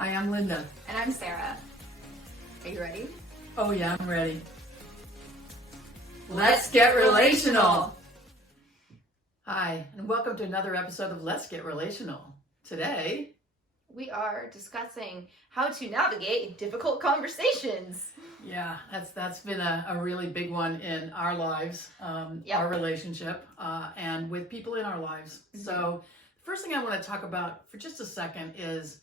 Hi, I'm Linda. And I'm Sarah. Are you ready? Oh yeah, I'm ready. Let's get relational. Hi, and welcome to another episode of Let's Get Relational. Today, we are discussing how to navigate difficult conversations. Yeah, that's been a really big one in our lives, our relationship, and with people in our lives. Mm-hmm. So, the first thing I want to talk about for just a second is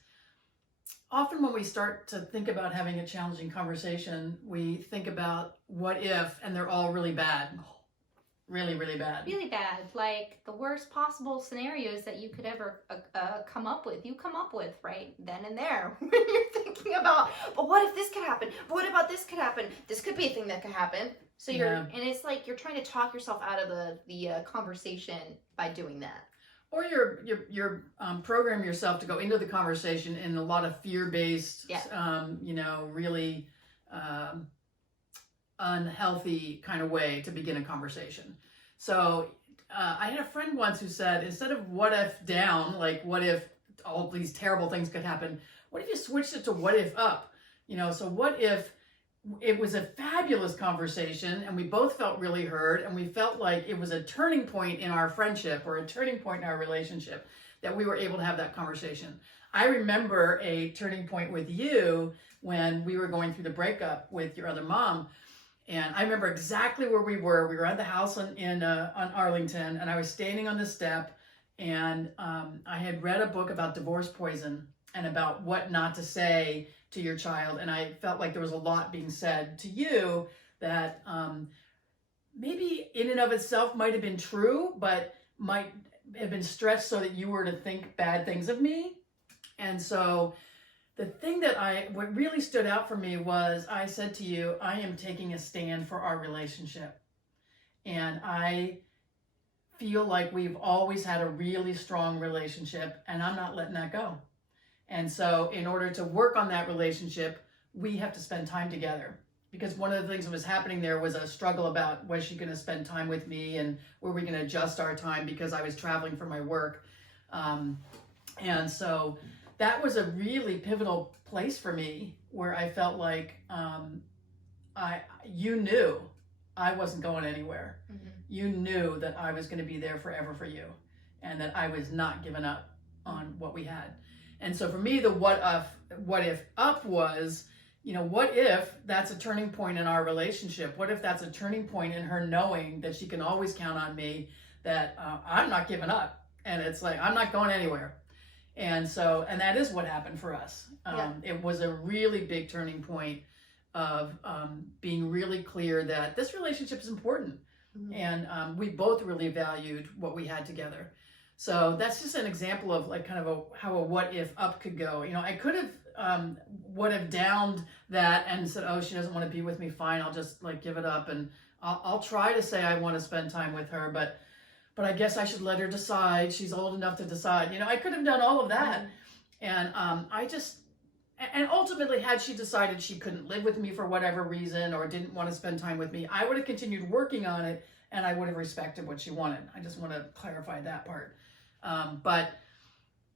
often when we start to think about having a challenging conversation, we think about what if, and they're all really bad. Really, really bad. Really bad. Like the worst possible scenarios that you could ever come up with. You come up with right then and there when you're thinking about, but what if this could happen? But what about this could happen? This could be a thing that could happen. So and it's like you're trying to talk yourself out of the conversation by doing that. Or you're program yourself to go into the conversation in a lot of fear-based, really unhealthy kind of way to begin a conversation. So I had a friend once who said, instead of what if down, like what if all these terrible things could happen, what if you switched it to what if up? So what if it was a fabulous conversation and we both felt really heard and we felt like it was a turning point in our friendship or a turning point in our relationship that we were able to have that conversation. I remember a turning point with you when we were going through the breakup with your other mom. And I remember exactly where we were. We were at the house on Arlington, and I was standing on the step, and I had read a book about divorce poison and about what not to say to your child. And I felt like there was a lot being said to you that maybe in and of itself might have been true, but might have been stretched so that you were to think bad things of me. And so the thing what really stood out for me was I said to you, I am taking a stand for our relationship. And I feel like we've always had a really strong relationship, and I'm not letting that go. And so in order to work on that relationship, we have to spend time together. Because one of the things that was happening there was a struggle about, was she going to spend time with me and were we going to adjust our time because I was traveling for my work. And so that was a really pivotal place for me where I felt like you knew I wasn't going anywhere. Mm-hmm. You knew that I was going to be there forever for you and that I was not giving up on what we had. And so for me, the what if up was, what if that's a turning point in our relationship? What if that's a turning point in her knowing that she can always count on me, that I'm not giving up. And it's like, I'm not going anywhere. And that is what happened for us. It was a really big turning point of being really clear that this relationship is important. Mm-hmm. And we both really valued what we had together. So that's just an example of like kind of how a what if up could go. I could have would have downed that and said, oh, she doesn't want to be with me. Fine, I'll just like give it up. And I'll try to say I want to spend time with her, but I guess I should let her decide. She's old enough to decide. I could have done all of that. Mm-hmm. And and ultimately, had she decided she couldn't live with me for whatever reason or didn't want to spend time with me, I would have continued working on it and I would have respected what she wanted. I just want to clarify that part. But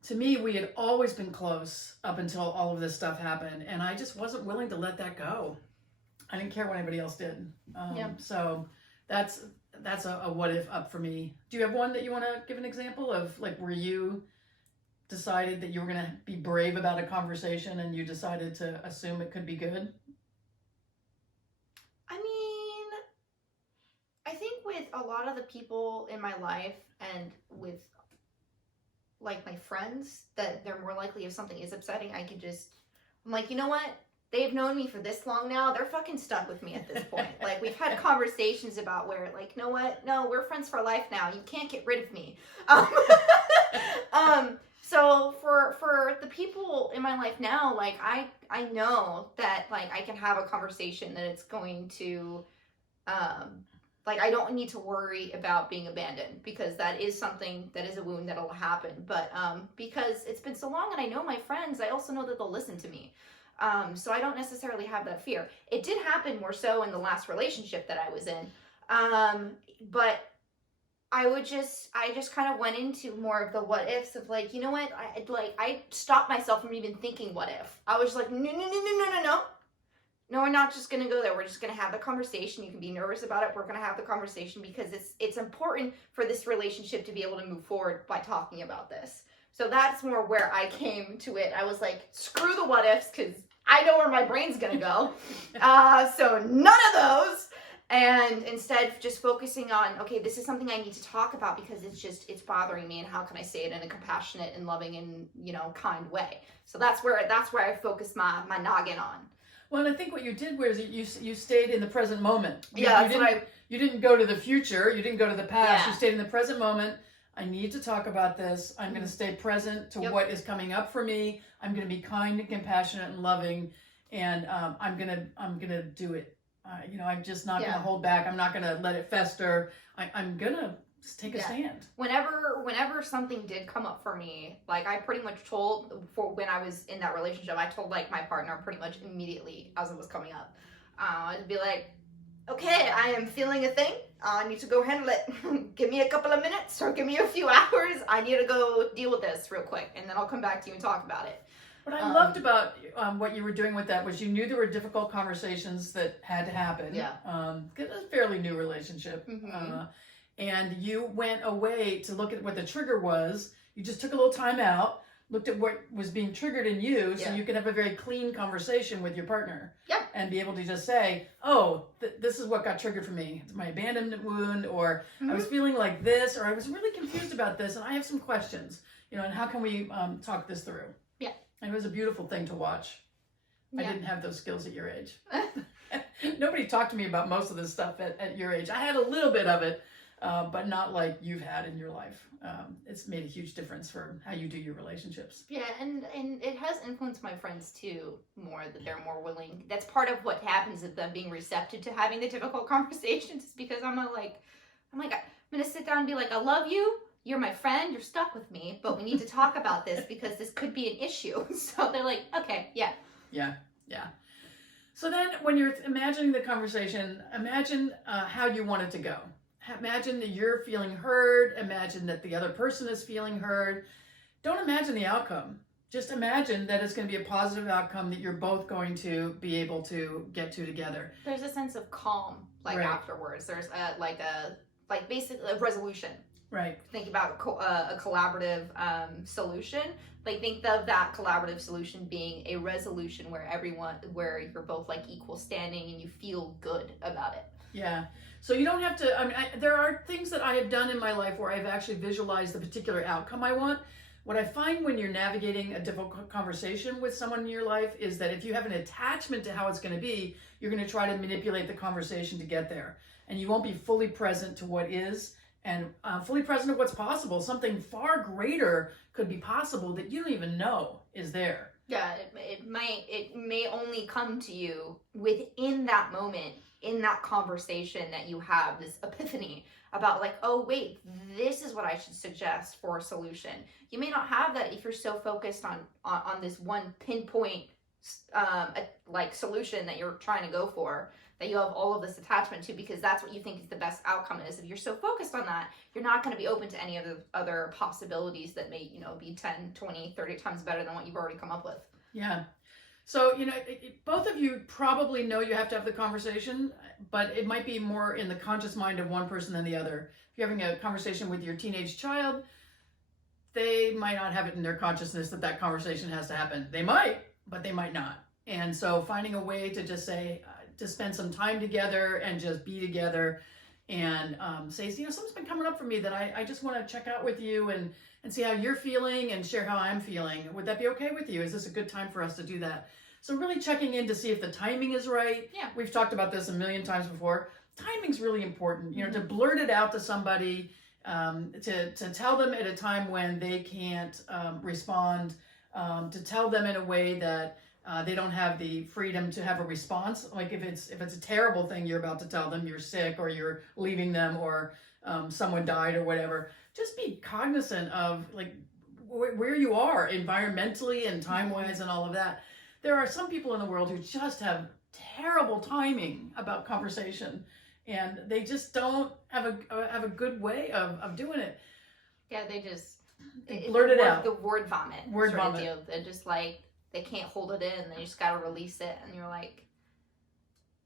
to me, we had always been close up until all of this stuff happened. And I just wasn't willing to let that go. I didn't care what anybody else did. So that's a what if up for me. Do you have one that you want to give an example of, like where you decided that you were going to be brave about a conversation and you decided to assume it could be good? I mean, I think with a lot of the people in my life and with like my friends, that they're more likely if something is upsetting, I'm like, you know what? They've known me for this long now. They're fucking stuck with me at this point. Like, we've had conversations about where, like, you know what? No, we're friends for life now. You can't get rid of me. So for the people in my life now, like, I know that, like, I can have a conversation that it's going to, like, I don't need to worry about being abandoned, because that is something that is a wound that'll happen. But because it's been so long and I know my friends, I also know that they'll listen to me. So I don't necessarily have that fear. It did happen more so in the last relationship that I was in. But I just kind of went into more of the what ifs of like, you know what? I stopped myself from even thinking what if. I was like, no, no, no, no, no, no, no. No, we're not just going to go there. We're just going to have the conversation. You can be nervous about it. We're going to have the conversation because it's important for this relationship to be able to move forward by talking about this. So that's more where I came to it. I was like, screw the what ifs because I know where my brain's going to go. So none of those. And instead just focusing on, okay, this is something I need to talk about because it's bothering me, and how can I say it in a compassionate and loving and, kind way. So that's where I focus my noggin on. Well, and I think what you did was you stayed in the present moment. You didn't go to the future. You didn't go to the past. You stayed in the present moment. I need to talk about this. I'm going to stay present to what is coming up for me. I'm going to be kind and compassionate and loving, and I'm gonna do it. I'm just not going to hold back. I'm not going to let it fester. I'm going to take a stand. Whenever something did come up for me, like I pretty much told, for when I was in that relationship, I told like my partner pretty much immediately as it was coming up. I'd be like, okay, I am feeling a thing. I need to go handle it. Give me a couple of minutes or give me a few hours. I need to go deal with this real quick, and then I'll come back to you and talk about it. What I loved about what you were doing with that was you knew there were difficult conversations that had to happen. Yeah. Because it was a fairly new relationship. Mm-hmm. And you went away to look at what the trigger was. You just took a little time out, looked at what was being triggered in you, so you could have a very clean conversation with your partner. Yeah. And be able to just say, oh, this is what got triggered for me. It's my abandonment wound, or I was feeling like this, or I was really confused about this, and I have some questions, and how can we talk this through? Yeah. And it was a beautiful thing to watch. I didn't have those skills at your age. Nobody talked to me about most of this stuff at your age. I had a little bit of it, but not like you've had in your life. It's made a huge difference for how you do your relationships. Yeah, and it has influenced my friends too, more that they're more willing. That's part of what happens of them being receptive to having the difficult conversations, is because I'm gonna sit down and be like, I love you. You're my friend, you're stuck with me, but we need to talk about this because this could be an issue. So they're like, okay, yeah. Yeah. So then when you're imagining the conversation, imagine how you want it to go. Imagine that you're feeling heard. Imagine that the other person is feeling heard. Don't imagine the outcome. Just imagine that it's going to be a positive outcome that you're both going to be able to get to together. There's a sense of calm, afterwards. There's basically a resolution. Right. Think about a collaborative solution. Think of that collaborative solution being a resolution where you're both like equal standing and you feel good about it. Yeah. So you don't have to, there are things that I have done in my life where I've actually visualized the particular outcome I want. What I find when you're navigating a difficult conversation with someone in your life is that if you have an attachment to how it's going to be, you're going to try to manipulate the conversation to get there. And you won't be fully present to what is, and fully present to what's possible. Something far greater could be possible that you don't even know is there. Yeah, it may only come to you within that moment, in that conversation that you have this epiphany about like, oh wait, this is what I should suggest for a solution. You may not have that if you're so focused on this one pinpoint solution that you're trying to go for, that you have all of this attachment to, because that's what you think is the best outcome is. If you're so focused on that, you're not going to be open to any of the other possibilities that may, be 10, 20, 30 times better than what you've already come up with. Yeah. So, both of you probably know you have to have the conversation, but it might be more in the conscious mind of one person than the other. If you're having a conversation with your teenage child, they might not have it in their consciousness that conversation has to happen. They might, but they might not. And so finding a way to just say, to spend some time together and just be together and say, something's been coming up for me that I just want to check out with you and see how you're feeling and share how I'm feeling. Would that be okay with you? Is this a good time for us to do that? So really checking in to see if the timing is right. Yeah. We've talked about this a million times before. Timing's really important, to blurt it out to somebody, to tell them at a time when they can't respond, to tell them in a way that they don't have the freedom to have a response. Like if it's a terrible thing you're about to tell them, you're sick or you're leaving them or someone died or whatever, just be cognizant of like where you are environmentally and time-wise and all of that. There are some people in the world who just have terrible timing about conversation. and they just don't have a good way of doing it. Yeah, they just blurt it out. The word vomit. Word vomit. Deal. They're just like, they can't hold it in. They just got to release it. And you're like,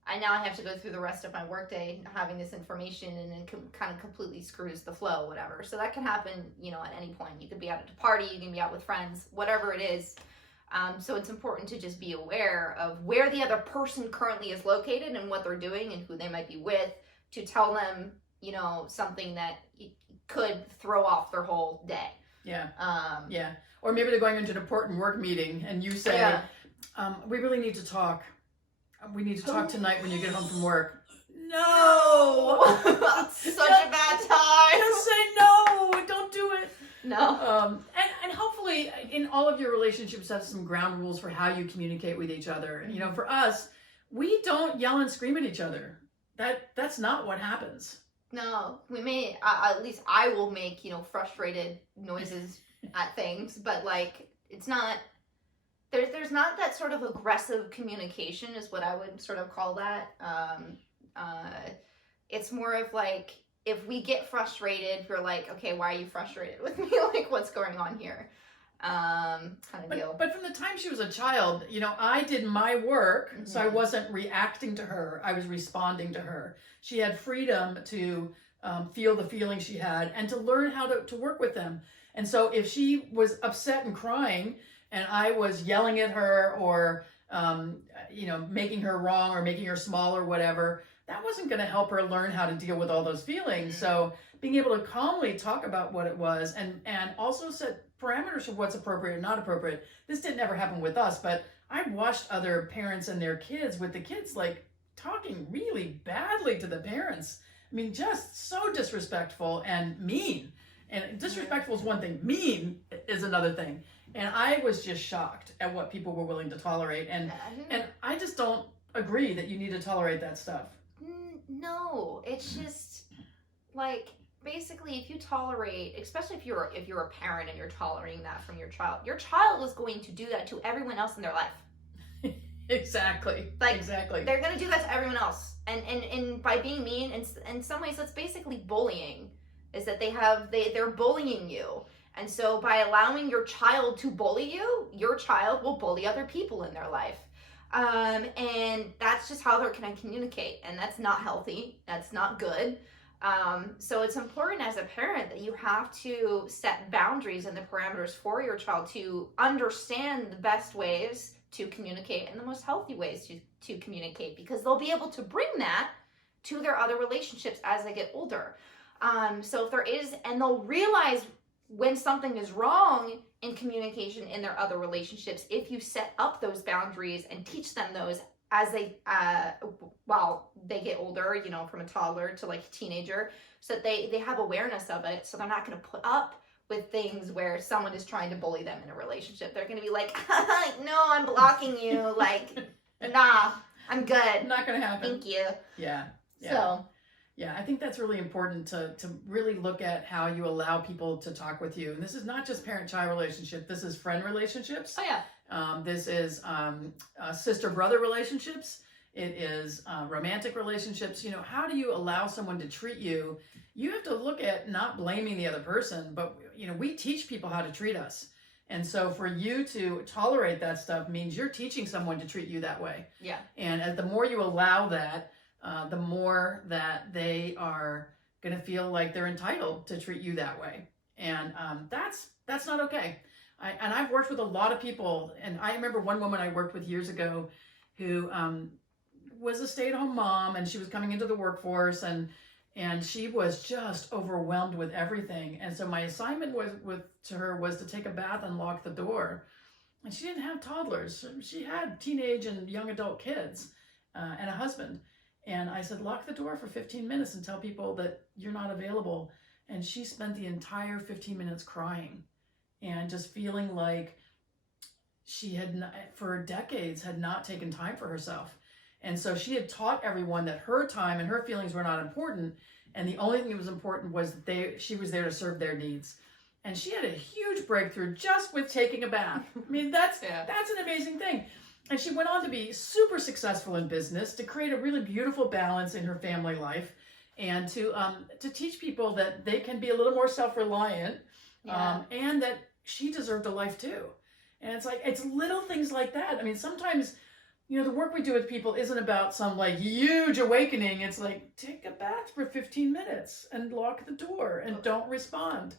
I have to go through the rest of my workday having this information, and it kind of completely screws the flow, whatever. So that can happen, at any point. You could be out at a party, you can be out with friends, whatever it is. So it's important to just be aware of where the other person currently is located and what they're doing and who they might be with, to tell them, something that could throw off their whole day. Yeah. Yeah. Or maybe they're going into an important work meeting and you say, we really need to talk. We need to talk tonight when you get home from work. No! Such a bad time. Just say no. Don't do it. No. And hopefully in all of your relationships have some ground rules for how you communicate with each other. And, for us, we don't yell and scream at each other. That's not what happens. No, we may, at least I will make, frustrated noises at things, but like, it's not, there's not that sort of aggressive communication is what I would sort of call that. It's more of like, if we get frustrated, we're like, okay, why are you frustrated with me? Like, what's going on here? Kind of deal. But from the time she was a child, I did my work, so I wasn't reacting to her. I was responding to her. She had freedom to feel the feelings she had and to learn how to work with them. And so if she was upset and crying and I was yelling at her or, making her wrong or making her small or whatever, that wasn't going to help her learn how to deal with all those feelings. So being able to calmly talk about what it was and also set parameters for what's appropriate and not appropriate. This didn't ever happen with us, but I watched other parents and their kids with the kids like talking really badly to the parents. I mean, just so disrespectful and mean. And disrespectful is one thing, mean is another thing. And I was just shocked at what people were willing to tolerate. And I just don't agree that you need to tolerate that stuff. No, it's just like, basically, if you tolerate, especially if you're a parent and you're tolerating that from your child is going to do that to everyone else in their life. Exactly. Exactly. They're going to do that to everyone else. And by being mean, in some ways, that's basically bullying, is that they're bullying you. And so by allowing your child to bully you, your child will bully other people in their life. And that's just how they're going to communicate. And that's not healthy. That's not good. So it's important as a parent that you have to set boundaries and the parameters for your child to understand the best ways to communicate and the most healthy ways to communicate, because they'll be able to bring that to their other relationships as they get older. So if there is, and they'll realize when something is wrong in communication in their other relationships, if you set up those boundaries and teach them those as they while they get older, from a toddler to like a teenager, so that they have awareness of it, so they're not going to put up with things where someone is trying to bully them in a relationship. They're going to be like, no, I'm blocking you, like, nah, I'm good, Not going to happen. thank you. Yeah. So yeah, I think that's really important to really look at how you allow people to talk with you. And this is not just parent-child relationship. This is friend relationships. oh yeah. This is sister-brother relationships. It is romantic relationships. How do you allow someone to treat you? You have to look at not blaming the other person, but, we teach people how to treat us. And so for you to tolerate that stuff means you're teaching someone to treat you that way. Yeah. And the more you allow that, the more that they are going to feel like they're entitled to treat you that way. And that's not okay. I've worked with a lot of people, and I remember one woman I worked with years ago who was a stay-at-home mom, and she was coming into the workforce, and she was just overwhelmed with everything. And so my assignment to her was to take a bath and lock the door. And she didn't have toddlers. She had teenage and young adult kids and a husband. And I said, lock the door for 15 minutes and tell people that you're not available. And she spent the entire 15 minutes crying and just feeling like she had, for decades, had not taken time for herself. And so she had taught everyone that her time and her feelings were not important. And the only thing that was important was that she was there to serve their needs. And she had a huge breakthrough just with taking a bath. I mean, that's an amazing thing. And she went on to be super successful in business, to create a really beautiful balance in her family life, and to teach people that they can be a little more self-reliant, and that she deserved a life too. And it's like, it's little things like that. I mean, sometimes, you know, the work we do with people isn't about some like huge awakening. It's like, take a bath for 15 minutes and lock the door and don't respond.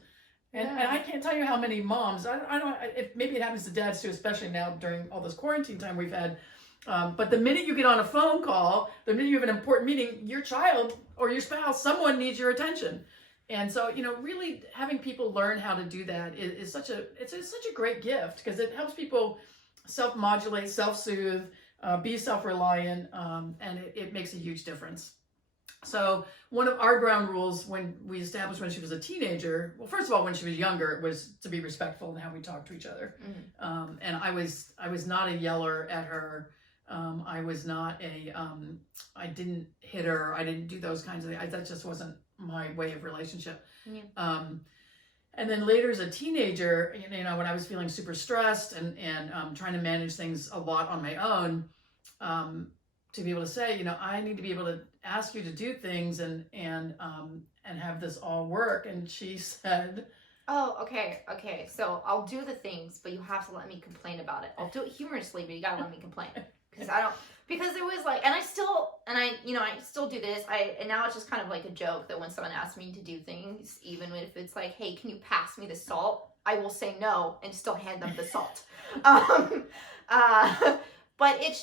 And I can't tell you how many moms, I don't, maybe it happens to dads too, especially now during all this quarantine time we've had. But the minute you get on a phone call, the minute you have an important meeting, your child or your spouse, someone needs your attention. And so, you know, really having people learn how to do that is such a great gift, because it helps people self-modulate, self-soothe, be self-reliant, and it makes a huge difference. So one of our ground rules when we established when she was a teenager, well, first of all, when she was younger, it was to be respectful in how we talk to each other. And I was not a yeller at her. I was not I didn't hit her. I didn't do those kinds of things. That just wasn't my way of relationship. And then later as a teenager, you know, when I was feeling super stressed and trying to manage things a lot on my own, to be able to say, you know, I need to be able to ask you to do things and have this all work. And she said, oh, okay. So I'll do the things, but you have to let me complain about it. I'll do it humorously, but you gotta let me complain. Because it was like, I still do this. And now it's just kind of like a joke that when someone asks me to do things, even if it's like, hey, can you pass me the salt? I will say no and still hand them the salt. But it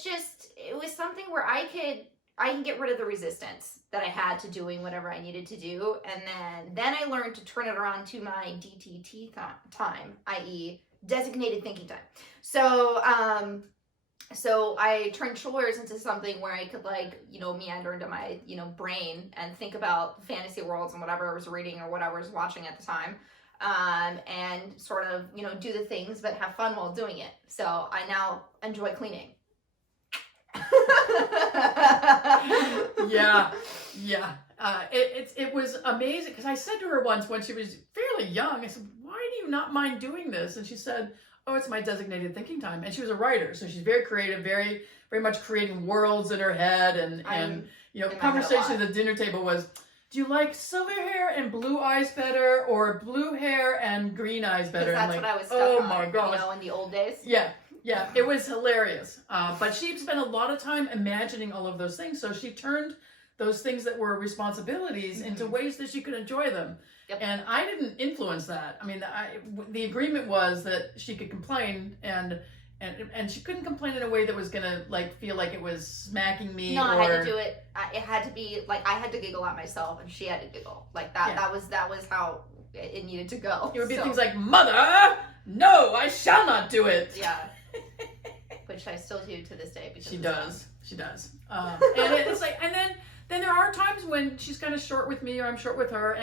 was something where I can get rid of the resistance that I had to doing whatever I needed to do. And then I learned to turn it around to my DTT time, i.e. designated thinking time. So I turned chores into something where I could, like, you know, meander into my, you know, brain and think about fantasy worlds and whatever I was reading or whatever I was watching at the time. And sort of, you know, do the things, but have fun while doing it. So I now enjoy cleaning. Yeah. It was amazing, because I said to her once when she was fairly young, I said, why do you not mind doing this? And she said, oh, it's my designated thinking time. And she was a writer, so she's very creative, very, very much creating worlds in her head. And you know, conversation at the dinner table was, do you like silver hair and blue eyes better, or blue hair and green eyes better? That's what I was stuck on, my gosh. You know, in the old days. Yeah, it was hilarious. But she spent a lot of time imagining all of those things. So she turned those things that were responsibilities into ways that she could enjoy them. Yep. And I didn't influence that. I mean, the agreement was that she could complain, and she couldn't complain in a way that was gonna like feel like it was smacking me. No, I had to do it. It had to be like I had to giggle at myself, and she had to giggle like that. Yeah. That was how it needed to go. It would be things like, "Mother, no, I shall not do it." Yeah. Which I still do to this day. Because she does. And it's like, and then there are times when she's kind of short with me or I'm short with her,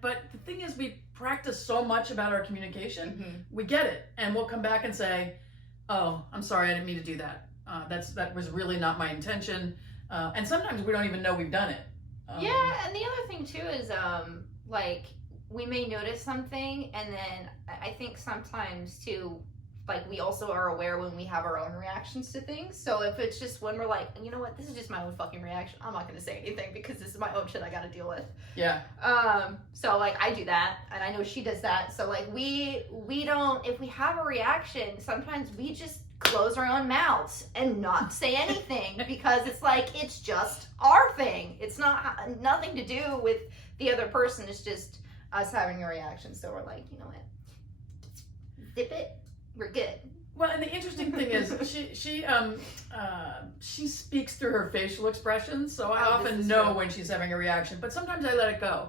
but the thing is, we practice so much about our communication, we get it, and we'll come back and say, oh, I'm sorry, I didn't mean to do that. That was really not my intention. And sometimes we don't even know we've done it. Yeah, and the other thing too is like we may notice something, and then I think sometimes too, like we also are aware when we have our own reactions to things. So if it's just when we're like, you know what, this is just my own fucking reaction, I'm not gonna say anything because this is my own shit I gotta deal with. Yeah. So like I do that, and I know she does that. So like we don't, if we have a reaction, sometimes we just close our own mouths and not say anything because it's like, it's just our thing. It's nothing to do with the other person. It's just us having a reaction. So we're like, you know what, zip it. We're good. Well, and the interesting thing is she speaks through her facial expressions, so I often know when she's having a reaction, but sometimes I let it go.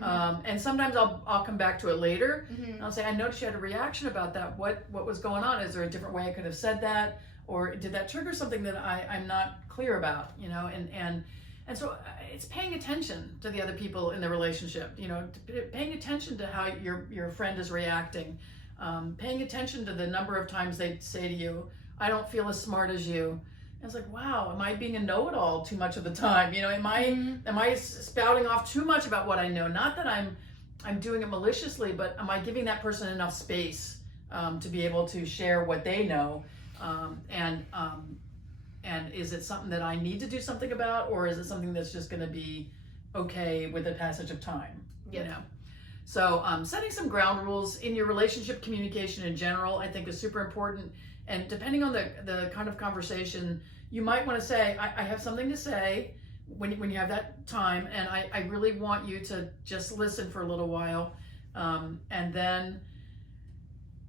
And sometimes I'll come back to it later, and I'll say, I noticed you had a reaction about that. What was going on? Is there a different way I could have said that? Or did that trigger something that I'm not clear about, you know? And so it's paying attention to the other people in the relationship, you know, paying attention to how your friend is reacting. Paying attention to the number of times they say to you, I don't feel as smart as you. And it's like, wow, am I being a know-it-all too much of the time? You know, am I spouting off too much about what I know? Not that I'm doing it maliciously, but am I giving that person enough space to be able to share what they know? And is it something that I need to do something about, or is it something that's just going to be okay with the passage of time? Yep. You know. So setting some ground rules in your relationship communication in general, I think, is super important. And depending on the kind of conversation, you might want to say, I have something to say when you have that time, and I really want you to just listen for a little while. And then,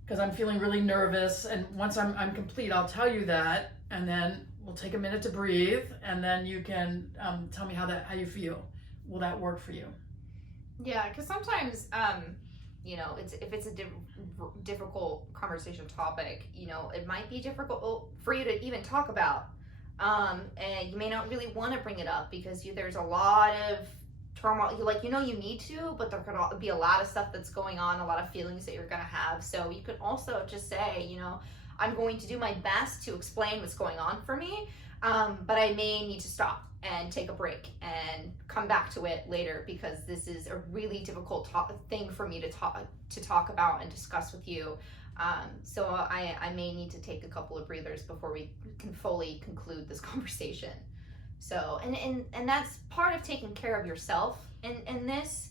because I'm feeling really nervous, and once I'm complete, I'll tell you that, and then we'll take a minute to breathe, and then you can tell me how you feel. Will that work for you? Yeah, because sometimes, if it's a difficult conversation topic, it might be difficult for you to even talk about. And you may not really want to bring it up because there's a lot of turmoil. You need to, but there could be a lot of stuff that's going on, a lot of feelings that you're going to have. So you could also just say, I'm going to do my best to explain what's going on for me, but I may need to stop and take a break and come back to it later because this is a really difficult thing for me to talk about and discuss with you. So I may need to take a couple of breathers before we can fully conclude this conversation. So, and that's part of taking care of yourself in this.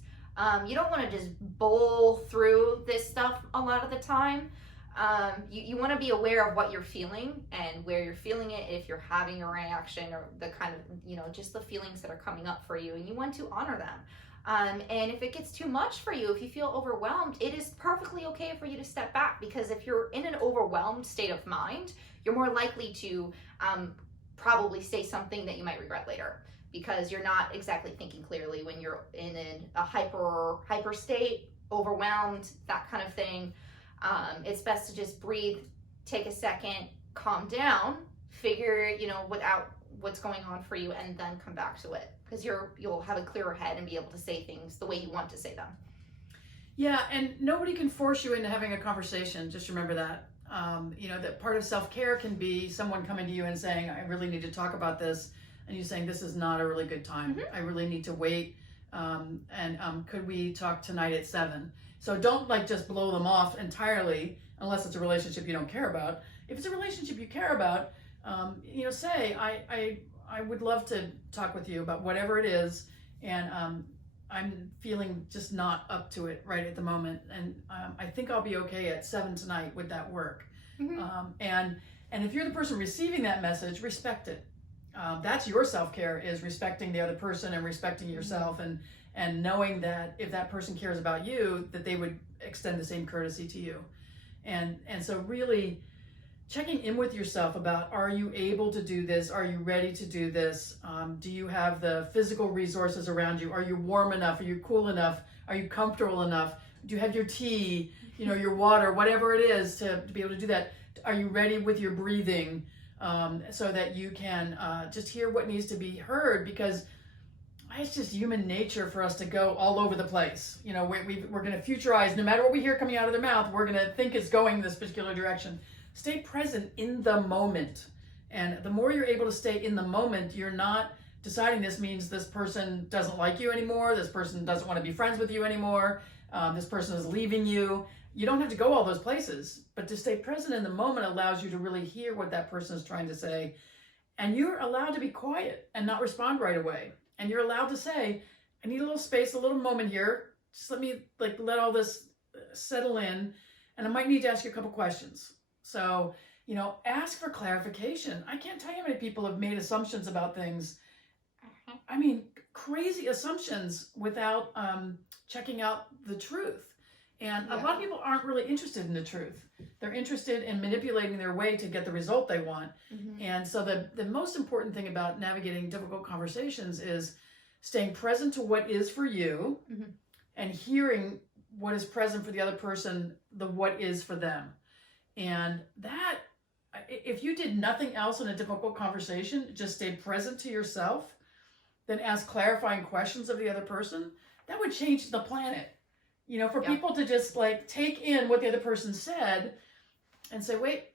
You don't want to just bowl through this stuff a lot of the time. You want to be aware of what you're feeling and where you're feeling it, if you're having a reaction or the kind of, just the feelings that are coming up for you, and you want to honor them. And if it gets too much for you, if you feel overwhelmed, it is perfectly okay for you to step back, because if you're in an overwhelmed state of mind, you're more likely to probably say something that you might regret later, because you're not exactly thinking clearly when you're in a hyper state, overwhelmed, that kind of thing. It's best to just breathe, take a second, calm down, figure, out what's going on for you, and then come back to it, because you'll have a clearer head and be able to say things the way you want to say them. Yeah, and nobody can force you into having a conversation. Just remember that. That part of self-care can be someone coming to you and saying, I really need to talk about this, and you saying, this is not a really good time. Mm-hmm. I really need to wait. Could we talk tonight at 7? So don't just blow them off entirely, unless it's a relationship you don't care about. If it's a relationship you care about, say, I would love to talk with you about whatever it is, and I'm feeling just not up to it right at the moment, and I think I'll be okay at 7 tonight. Would that work? Mm-hmm. And if you're the person receiving that message, respect it. That's your self-care, is respecting the other person and respecting yourself, mm-hmm. and knowing that if that person cares about you, that they would extend the same courtesy to you. And so really checking in with yourself about, are you able to do this? Are you ready to do this? Do you have the physical resources around you? Are you warm enough? Are you cool enough? Are you comfortable enough? Do you have your tea, your water, whatever it is, to be able to do that? Are you ready with your breathing, so that you can just hear what needs to be heard? Because it's just human nature for us to go all over the place. We're going to futurize. No matter what we hear coming out of their mouth, we're going to think it's going this particular direction. Stay present in the moment. And the more you're able to stay in the moment, you're not deciding this means this person doesn't like you anymore, this person doesn't want to be friends with you anymore, this person is leaving you. You don't have to go all those places, but to stay present in the moment allows you to really hear what that person is trying to say. And you're allowed to be quiet and not respond right away. And you're allowed to say, I need a little space, a little moment here. Just let me let all this settle in. And I might need to ask you a couple questions. So, ask for clarification. I can't tell you how many people have made assumptions about things. I mean, crazy assumptions without checking out the truth. And a lot of people aren't really interested in the truth. They're interested in manipulating their way to get the result they want. Mm-hmm. And so the most important thing about navigating difficult conversations is staying present to what is for you, mm-hmm. and hearing what is present for the other person, the what is for them. And that, if you did nothing else in a difficult conversation, just stay present to yourself, then ask clarifying questions of the other person, that would change the planet. For people to just take in what the other person said and say, wait,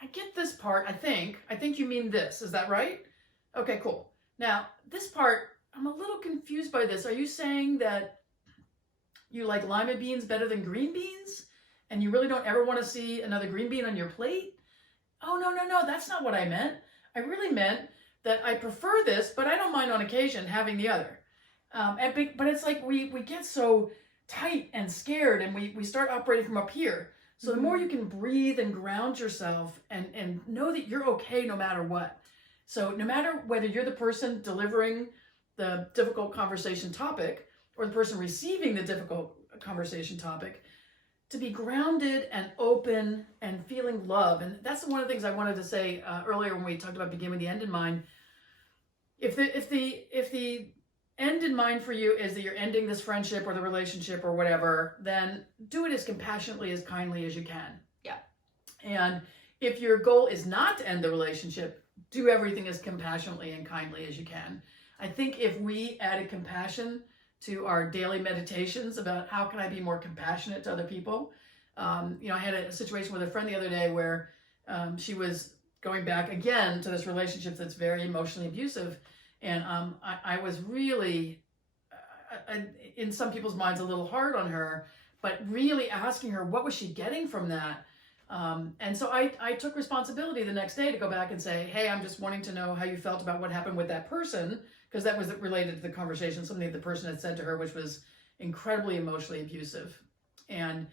I get this part, I think you mean this. Is that right? Okay, cool. Now, this part, I'm a little confused by this. Are you saying that you like lima beans better than green beans? And you really don't ever want to see another green bean on your plate? Oh, no, that's not what I meant. I really meant that I prefer this, but I don't mind on occasion having the other. But it's like we get so tight and scared, and we start operating from up here. So the more you can breathe and ground yourself and know that you're okay no matter what. So no matter whether you're the person delivering the difficult conversation topic or the person receiving the difficult conversation topic, to be grounded and open and feeling love. And that's one of the things I wanted to say earlier when we talked about begin with the end in mind. If the end in mind for you is that you're ending this friendship or the relationship or whatever, then do it as compassionately, as kindly as you can. Yeah. And if your goal is not to end the relationship, do everything as compassionately and kindly as you can. I think if we added compassion to our daily meditations about how can I be more compassionate to other people. I had a situation with a friend the other day where she was going back again to this relationship that's very emotionally abusive. And I was really, in some people's minds, a little hard on her, but really asking her, what was she getting from that? And so I took responsibility the next day to go back and say, hey, I'm just wanting to know how you felt about what happened with that person, because that was related to the conversation, something that the person had said to her, which was incredibly emotionally abusive. And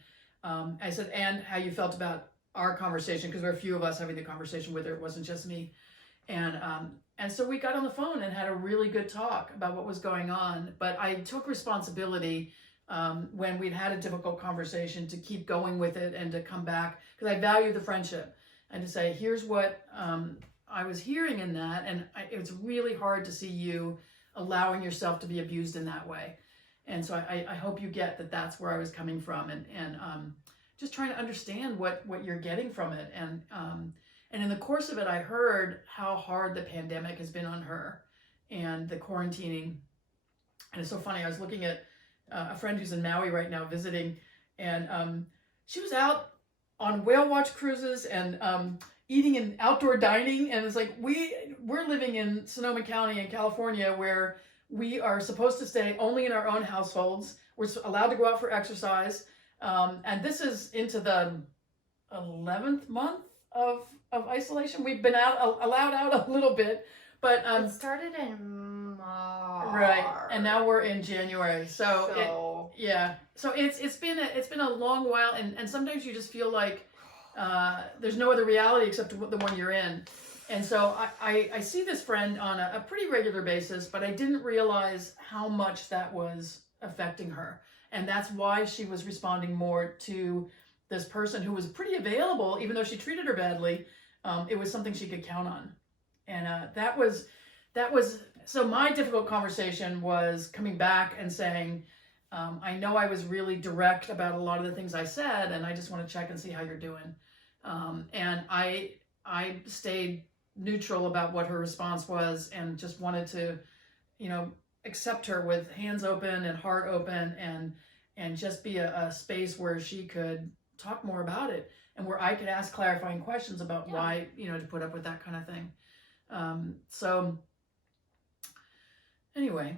I said, and how you felt about our conversation, because there were a few of us having the conversation with her. It wasn't just me. And so we got on the phone and had a really good talk about what was going on. But I took responsibility when we'd had a difficult conversation to keep going with it and to come back, because I value the friendship, and to say, here's what I was hearing in that, and it's really hard to see you allowing yourself to be abused in that way. And so I hope you get that that's where I was coming from, and just trying to understand what you're getting from it. And in the course of it, I heard how hard the pandemic has been on her and the quarantining. And it's so funny, I was looking at a friend who's in Maui right now visiting, and she was out on whale watch cruises and eating in outdoor dining. And it's like, we're living in Sonoma County in California, where we are supposed to stay only in our own households. We're allowed to go out for exercise. And this is into the 11th month of isolation. We've been allowed out a little bit, but it started in March. Right, and now we're in January. So it's been a long while, and sometimes you just feel like there's no other reality except the one you're in. And so I see this friend on a pretty regular basis, but I didn't realize how much that was affecting her. And that's why she was responding more to this person who was pretty available, even though she treated her badly. It was something she could count on. And that was, so my difficult conversation was coming back and saying, I know I was really direct about a lot of the things I said, and I just want to check and see how you're doing. And I stayed neutral about what her response was, and just wanted to, accept her with hands open and heart open, and just be a space where she could talk more about it, and where I could ask clarifying questions about why, to put up with that kind of thing. So anyway,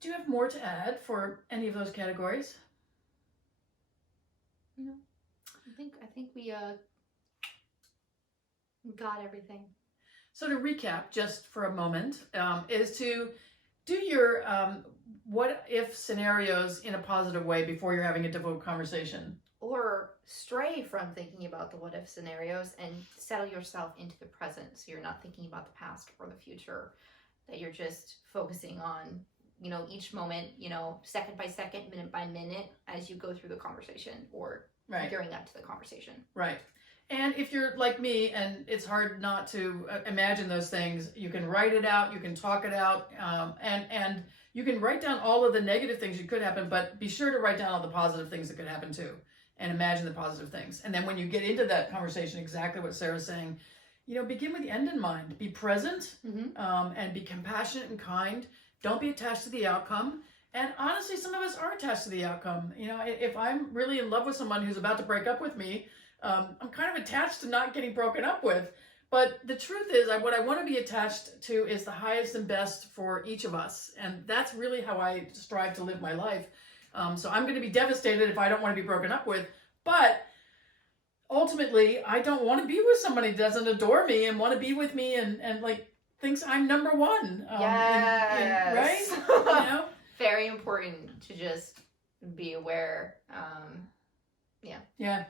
do you have more to add for any of those categories? No, I think we got everything. So to recap, just for a moment, is to do your what if scenarios in a positive way before you're having a difficult conversation. Or stray from thinking about the what if scenarios and settle yourself into the present, so you're not thinking about the past or the future, that you're just focusing on, each moment, second by second, minute by minute, as you go through the conversation or figuring out to the conversation. Right. And if you're like me and it's hard not to imagine those things, you can write it out, you can talk it out, and you can write down all of the negative things that could happen, but be sure to write down all the positive things that could happen too, and imagine the positive things. And then when you get into that conversation, exactly what Sarah's saying, begin with the end in mind. Be present, and be compassionate and kind. Don't be attached to the outcome. And honestly, some of us are attached to the outcome. If I'm really in love with someone who's about to break up with me, I'm kind of attached to not getting broken up with. But the truth is, what I want to be attached to is the highest and best for each of us. And that's really how I strive to live my life. So I'm going to be devastated if I don't want to be broken up with. But ultimately, I don't want to be with somebody that doesn't adore me and want to be with me and like thinks I'm number one. Yes. Right? You know? Very important to just be aware. Yeah.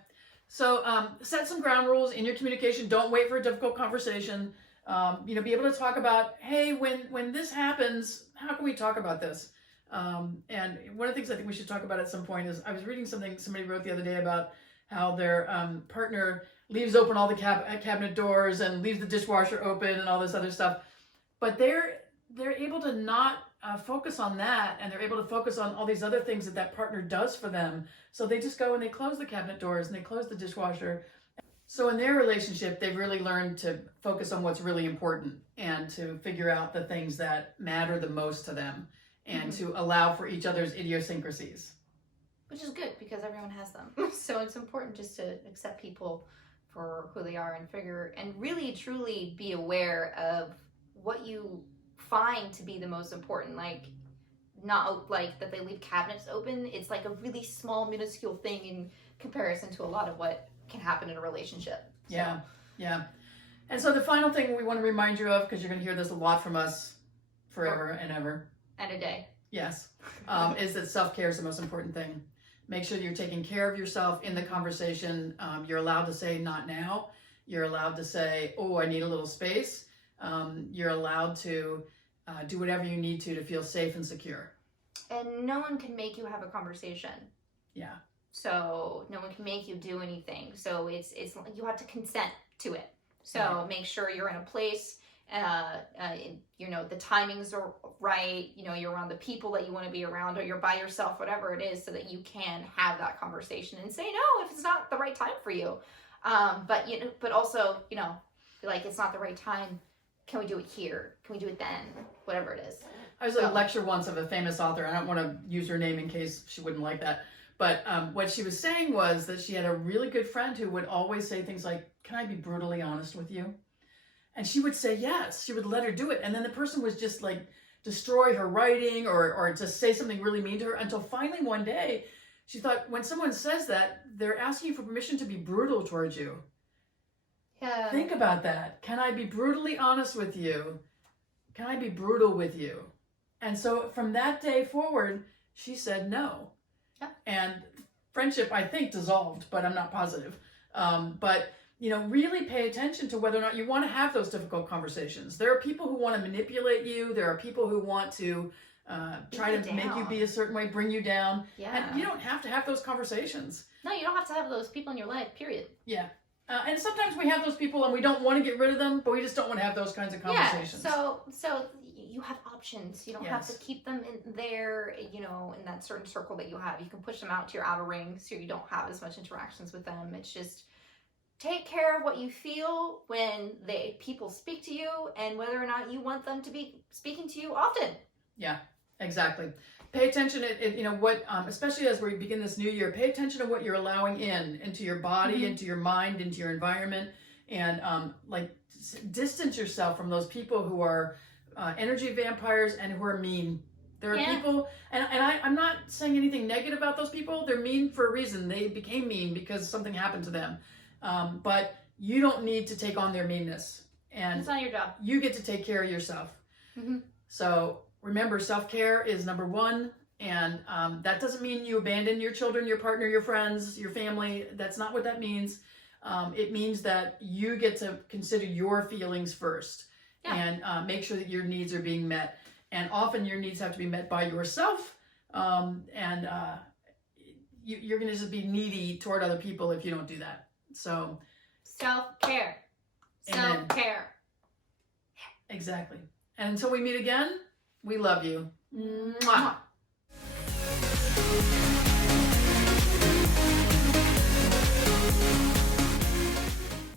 So set some ground rules in your communication. Don't wait for a difficult conversation. Be able to talk about, hey, when this happens, how can we talk about this? And one of the things I think we should talk about at some point is I was reading something somebody wrote the other day about how their partner leaves open all the cabinet doors and leaves the dishwasher open and all this other stuff. But they're able to not focus on that, and they're able to focus on all these other things that partner does for them. So they just go and they close the cabinet doors and they close the dishwasher. So in their relationship, they've really learned to focus on what's really important and to figure out the things that matter the most to them and to allow for each other's idiosyncrasies. Which is good because everyone has them. So it's important just to accept people for who they are and really truly be aware of what you find to be the most important. Like, not like that they leave cabinets open. It's like a really small, minuscule thing in comparison to a lot of what can happen in a relationship. So. Yeah. And so the final thing we want to remind you of, because you're going to hear this a lot from us forever and ever. And a day. Yes. Is that self-care is the most important thing. Make sure that you're taking care of yourself in the conversation. You're allowed to say not now. You're allowed to say, oh, I need a little space. You're allowed to do whatever you need to feel safe and secure. And no one can make you have a conversation. Yeah. So no one can make you do anything. So it's you have to consent to it. So make sure you're in a place, the timings are right, you're around the people that you want to be around, or you're by yourself, whatever it is, so that you can have that conversation and say no if it's not the right time for you. But also, be like, it's not the right time. Can we do it here? Can we do it then? Whatever it is. I was at a lecture once of a famous author. I don't want to use her name in case she wouldn't like that. But what she was saying was that she had a really good friend who would always say things like, can I be brutally honest with you? And she would say yes. She would let her do it. And then the person was just like destroy her writing or just say something really mean to her, until finally one day she thought, when someone says that, they're asking you for permission to be brutal towards you. Yeah. Think about that. Can I be brutally honest with you? Can I be brutal with you? And so from that day forward, she said no. Yeah. And friendship, I think, dissolved, but I'm not positive. But really pay attention to whether or not you want to have those difficult conversations. There are people who want to manipulate you. There are people who want to try to make you be a certain way, bring you down. Yeah. And you don't have to have those conversations. No, you don't have to have those people in your life, period. Yeah. And sometimes we have those people and we don't want to get rid of them, but we just don't want to have those kinds of conversations. Yeah, so you have options. You don't have Yes. to keep them in there, in that certain circle that you have. You can push them out to your outer ring so you don't have as much interactions with them. It's just take care of what you feel when people speak to you and whether or not you want them to be speaking to you often. Yeah, exactly. Pay attention especially as we begin this new year, pay attention to what you're allowing into your body, into your mind, into your environment, and distance yourself from those people who are energy vampires and who are mean. There are people, and I'm not saying anything negative about those people. They're mean for a reason. They became mean because something happened to them. But you don't need to take on their meanness. And it's not your job. You get to take care of yourself. Mm-hmm. So remember, self-care is number one. And that doesn't mean you abandon your children, your partner, your friends, your family. That's not what that means. It means that you get to consider your feelings first and make sure that your needs are being met. And often your needs have to be met by yourself. You're going to just be needy toward other people if you don't do that. So self-care. Amen. Self-care. Exactly. And until we meet again, we love you. Mwah.